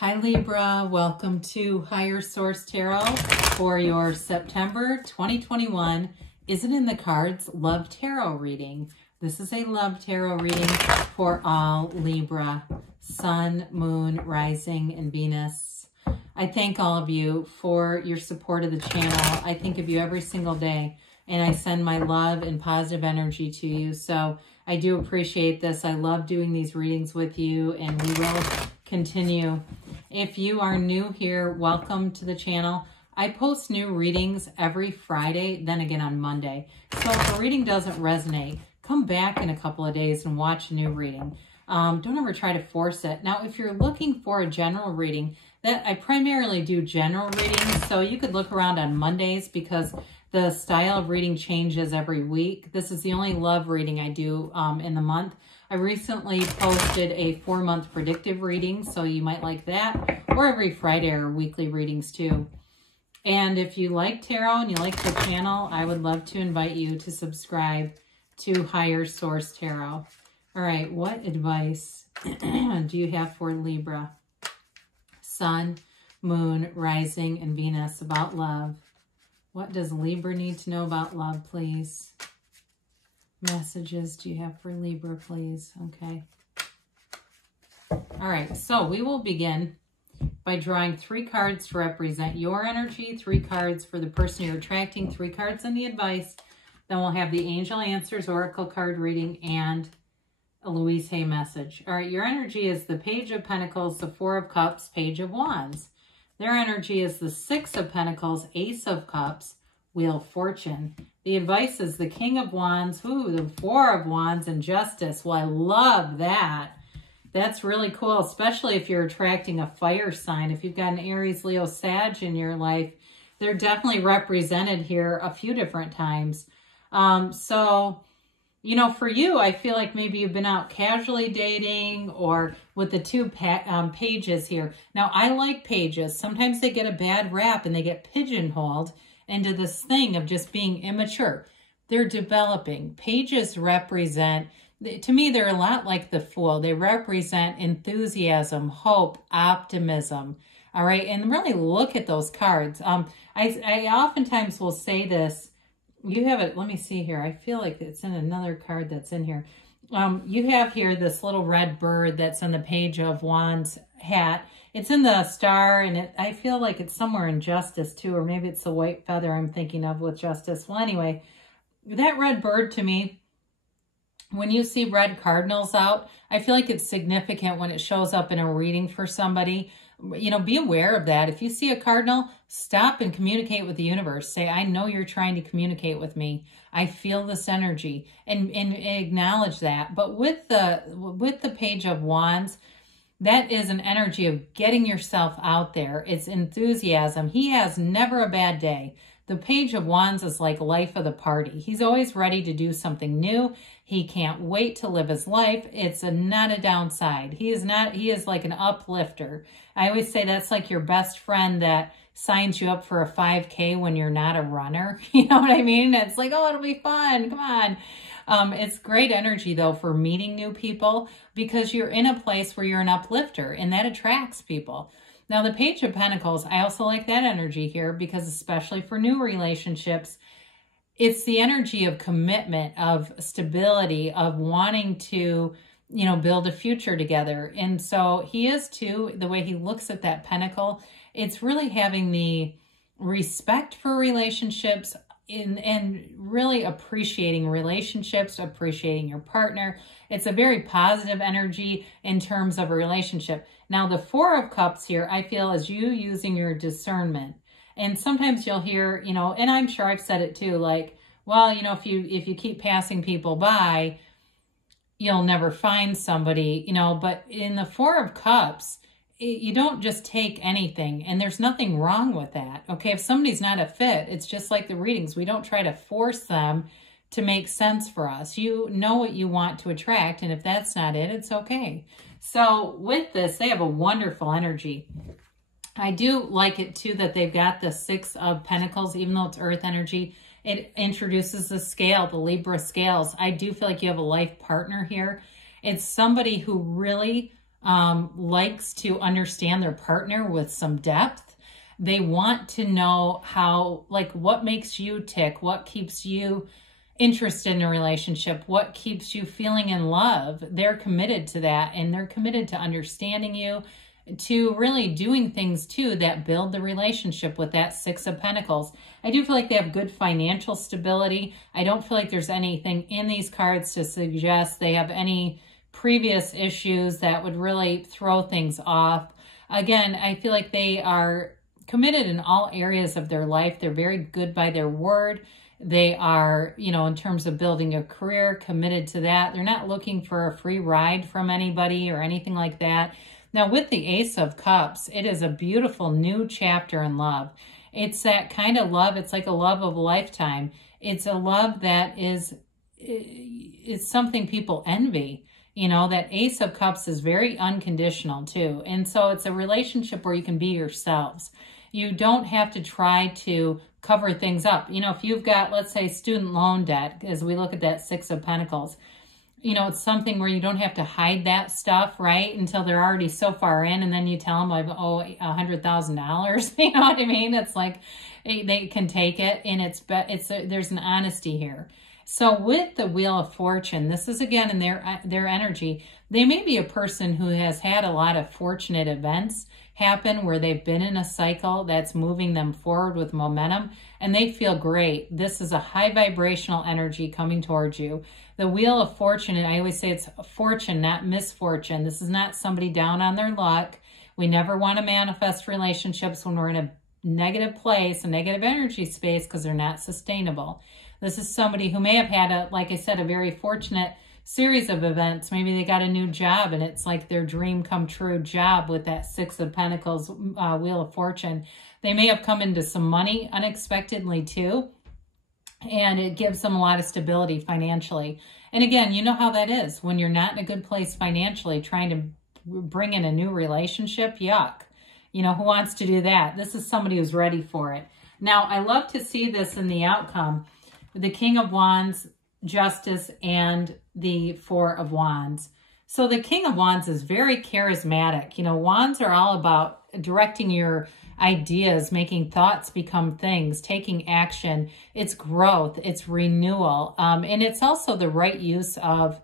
Hi Libra, welcome to Higher Source Tarot for your September 2021 Is It in the Cards Love Tarot reading. This is a love tarot reading for all Libra, Sun, Moon, Rising, and Venus. I thank all of you for your support of the channel. I think of you every single day, and I send my love and positive energy to you. So I do appreciate this. I love doing these readings with you, and we will continue. If you are new here, welcome to the channel. I post new readings every Friday, then again on Monday. So if a reading doesn't resonate, come back in a couple of days and watch a new reading. Don't ever try to force it. Now, if you're looking for a general reading, that I primarily do general readings, so you could look around on Mondays because the style of reading changes every week. This is the only love reading I do in the month. I recently posted a 4-month predictive reading, so you might like that. Or every Friday are weekly readings too. And if you like tarot and you like the channel, I would love to invite you to subscribe to Higher Source Tarot. All right, what advice do you have for Libra, Sun, Moon, Rising, and Venus about love? What does Libra need to know about love, please? Messages do you have for Libra, please? Okay. All right, so we will begin by drawing 3 cards to represent your energy, 3 cards for the person you're attracting, 3 cards on the advice. Then we'll have the Angel Answers Oracle card reading and a Louise Hay message. All right, your energy is the Page of Pentacles, the 4 of Cups, Page of Wands. Their energy is the 6 of Pentacles, Ace of Cups, Wheel of Fortune. The advice is the King of Wands, the 4 of Wands, and Justice. Well, I love that. That's really cool, especially if you're attracting a fire sign. If you've got an Aries, Leo, Sag in your life, they're definitely represented here a few different times. So, you know, for you, I feel like maybe you've been out casually dating or with the 2 pages here. Now, I like pages. Sometimes they get a bad rap and they get pigeonholed into this thing of just being immature. They're developing. Pages represent, to me, they're a lot like the Fool. They represent enthusiasm, hope, optimism. All right, and really look at those cards. I oftentimes will say this. You have it, let me see here. I feel like it's in another card that's in here. You have here this little red bird that's on the Page of Wands hat. It's in the star, and I feel like it's somewhere in Justice too, or maybe it's the white feather I'm thinking of with Justice. Well, anyway, that red bird to me, when you see red cardinals out, I feel like it's significant when it shows up in a reading for somebody. You know, be aware of that. If you see a cardinal, stop and communicate with the universe. Say, I know you're trying to communicate with me. I feel this energy, and acknowledge that. But with the Page of Wands, that is an energy of getting yourself out there. It's enthusiasm. He has never a bad day. The Page of Wands is like life of the party. He's always ready to do something new. He can't wait to live his life. It's not a downside. He is like an uplifter. I always say that's like your best friend that signs you up for a 5K when you're not a runner. You know what I mean? It's like, oh, it'll be fun. Come on. It's great energy, though, for meeting new people because you're in a place where you're an uplifter, and that attracts people. Now, the Page of Pentacles, I also like that energy here because especially for new relationships, it's the energy of commitment, of stability, of wanting to, you know, build a future together. And so he is too, the way he looks at that pentacle, it's really having the respect for relationships and really appreciating relationships, appreciating your partner. It's a very positive energy in terms of a relationship. Now, the 4 of Cups here, I feel, is you using your discernment. And sometimes you'll hear, you know, and I'm sure I've said it too, like, well, you know, if you keep passing people by, you'll never find somebody, you know. But in the 4 of Cups, you don't just take anything, and there's nothing wrong with that. Okay, if somebody's not a fit, it's just like the readings. We don't try to force them to make sense for us. You know what you want to attract, and if that's not it, it's okay. So with this, they have a wonderful energy. I do like it too that they've got the 6 of Pentacles, even though it's earth energy. It introduces the scale, the Libra scales. I do feel like you have a life partner here. It's somebody who really likes to understand their partner with some depth. They want to know how, like, what makes you tick, what keeps you interested in a relationship, what keeps you feeling in love. They're committed to that, and they're committed to understanding you, to really doing things too that build the relationship with that Six of Pentacles. I do feel like they have good financial stability. I don't feel like there's anything in these cards to suggest they have any previous issues that would really throw things off. Again, I feel like they are committed in all areas of their life. They're very good by their word. They are, you know, in terms of building a career, committed to that. They're not looking for a free ride from anybody or anything like that. Now, with the Ace of Cups, it is a beautiful new chapter in love. It's that kind of love. It's like a love of a lifetime. It's a love that is something people envy. You know, that Ace of Cups is very unconditional too. And so it's a relationship where you can be yourselves. You don't have to try to cover things up. You know, if you've got, let's say, student loan debt, as we look at that Six of Pentacles, you know, it's something where you don't have to hide that stuff, right? Until they're already so far in, and then you tell them, I owe $100,000. You know what I mean? It's like they can take it, and there's an honesty here. So with the Wheel of Fortune, this is again in their energy. They may be a person who has had a lot of fortunate events happen where they've been in a cycle that's moving them forward with momentum, and they feel great. This is a high vibrational energy coming towards you. The Wheel of Fortune, and I always say it's fortune, not misfortune. This is not somebody down on their luck. We never want to manifest relationships when we're in a negative place, a negative energy space, because they're not sustainable. This is somebody who may have had, like I said, a very fortunate series of events. Maybe they got a new job, and it's like their dream come true job with that Six of Pentacles Wheel of Fortune. They may have come into some money unexpectedly too, and it gives them a lot of stability financially. And again, you know how that is. When you're not in a good place financially, trying to bring in a new relationship, yuck. You know, who wants to do that? This is somebody who's ready for it. Now, I love to see this in the outcome. The King of Wands, Justice, and the Four of Wands. So the King of Wands is very charismatic. You know, Wands are all about directing your ideas, making thoughts become things, taking action. It's growth, it's renewal, and it's also the right use of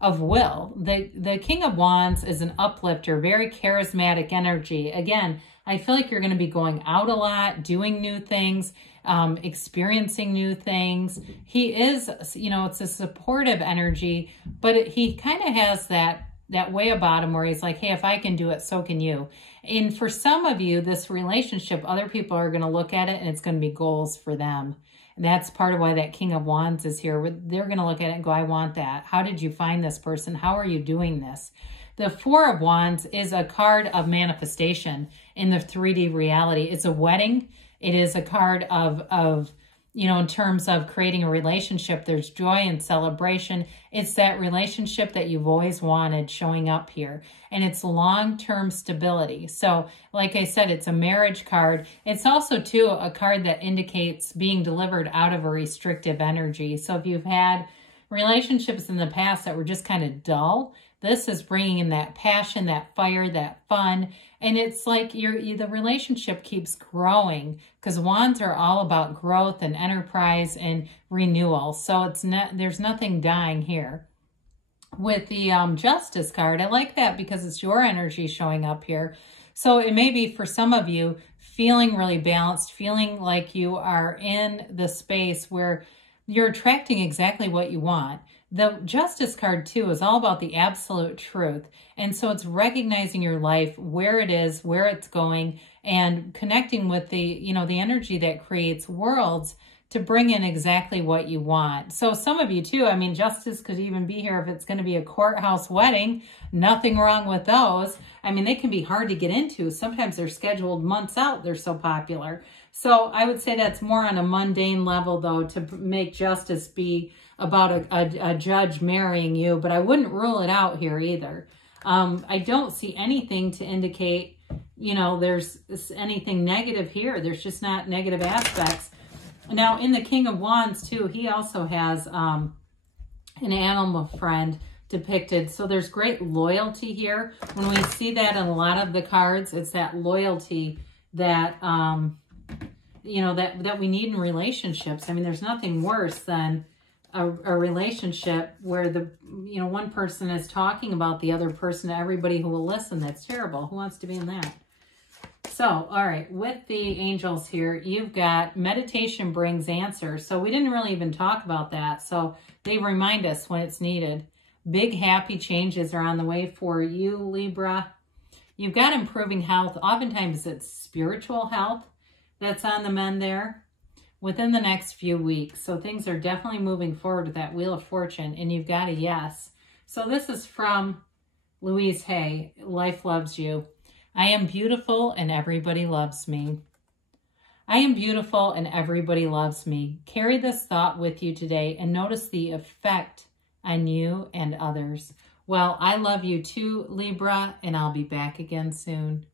will. The King of Wands is an uplifter, very charismatic energy. Again, I feel like you're going to be going out a lot, doing new things, experiencing new things. He is, you know, it's a supportive energy, but he kind of has that way about him where he's like, hey, if I can do it, so can you. And for some of you, this relationship, other people are going to look at it and it's going to be goals for them. And that's part of why that King of Wands is here. They're going to look at it and go, I want that. How did you find this person? How are you doing this? The Four of Wands is a card of manifestation in the 3D reality. It's a wedding. It is a card of you know, in terms of creating a relationship, there's joy and celebration. It's that relationship that you've always wanted showing up here. And it's long-term stability. So, like I said, it's a marriage card. It's also, too, a card that indicates being delivered out of a restrictive energy. So if you've had relationships in the past that were just kind of dull, this is bringing in that passion, that fire, that fun. And it's like the relationship keeps growing, because Wands are all about growth and enterprise and renewal. So it's not, there's nothing dying here. With the Justice card, I like that because it's your energy showing up here. So it may be for some of you feeling really balanced, feeling like you are in the space where you're attracting exactly what you want. The Justice card, too, is all about the absolute truth. And so it's recognizing your life, where it is, where it's going, and connecting with the, you know, the energy that creates worlds to bring in exactly what you want. So some of you, too, I mean, Justice could even be here if it's going to be a courthouse wedding. Nothing wrong with those. I mean, they can be hard to get into. Sometimes they're scheduled months out. They're so popular. So I would say that's more on a mundane level, though, to make Justice be about a judge marrying you, but I wouldn't rule it out here either. I don't see anything to indicate, you know, there's anything negative here. There's just not negative aspects. Now, in the King of Wands, too, he also has an animal friend depicted. So there's great loyalty here. When we see that in a lot of the cards, it's that loyalty that, you know, that we need in relationships. I mean, there's nothing worse than a relationship where you know, one person is talking about the other person to everybody who will listen. That's terrible. Who wants to be in that? So, all right, with the angels here, you've got meditation brings answers. So we didn't really even talk about that. So they remind us when it's needed. Big happy changes are on the way for you, Libra. You've got improving health. Oftentimes it's spiritual health that's on the mend there within the next few weeks. So things are definitely moving forward with that Wheel of Fortune, and you've got a yes. So this is from Louise Hay, Life Loves You. I am beautiful and everybody loves me. I am beautiful and everybody loves me. Carry this thought with you today and notice the effect on you and others. Well, I love you too, Libra, and I'll be back again soon.